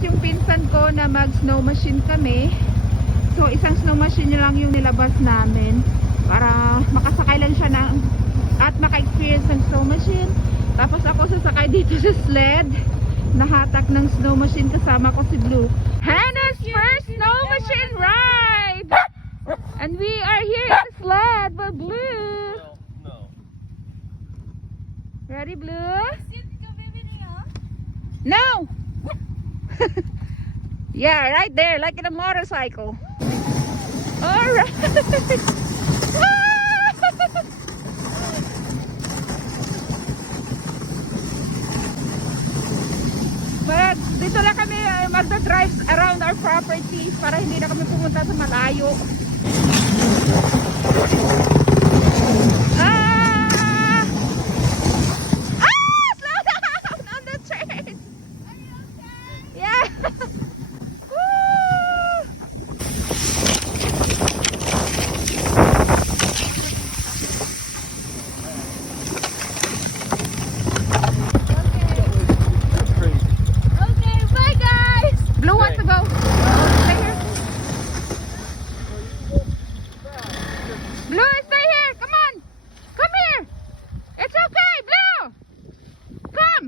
yung pinsan ko na mag snow machine kami. So isang snow machine lang yung nilabas namin para makasakay lang siya na at maka-experience ng snow machine. Tapos ako sasakay dito sa sled, nahatak ng snow machine, kasama ko si Blue. Hannah's first snow machine ride! And we are here in the sled with Blue. No. Ready, Blue? No! Yeah, right there, like in a motorcycle. Alright! But dito lang kami magda-drive around our property para hindi na kami pumunta sa malayo. Slow down on the train. Yeah. Woo! Okay, bye guys. Blue wants to go. Stay here. Blue, stay here. Come on. Come here. It's okay, Blue. Come.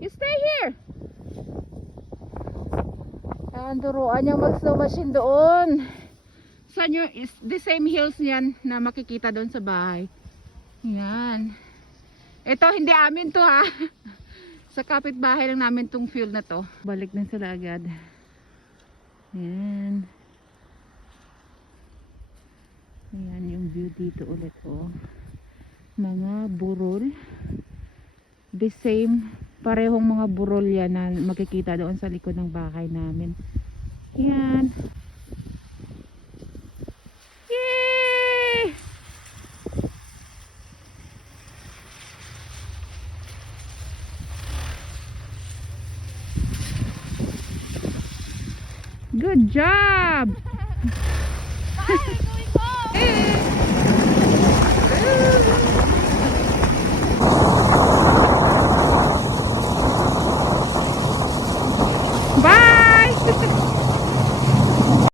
You stay here. Ayan, turuan niya mag-snow machine doon. Saan yung, is the same hills niyan na makikita doon sa bahay. Yan. Ito, hindi amin to ha. Sa kapitbahay lang namin tong field na to. Balik na sila agad. Yan. Ayan yung view dito ulit oh. Mga burol. The same, parehong mga burol yan na makikita doon sa likod ng bahay namin. Yan. Yay! Good job! Bye, we're going home. Hey!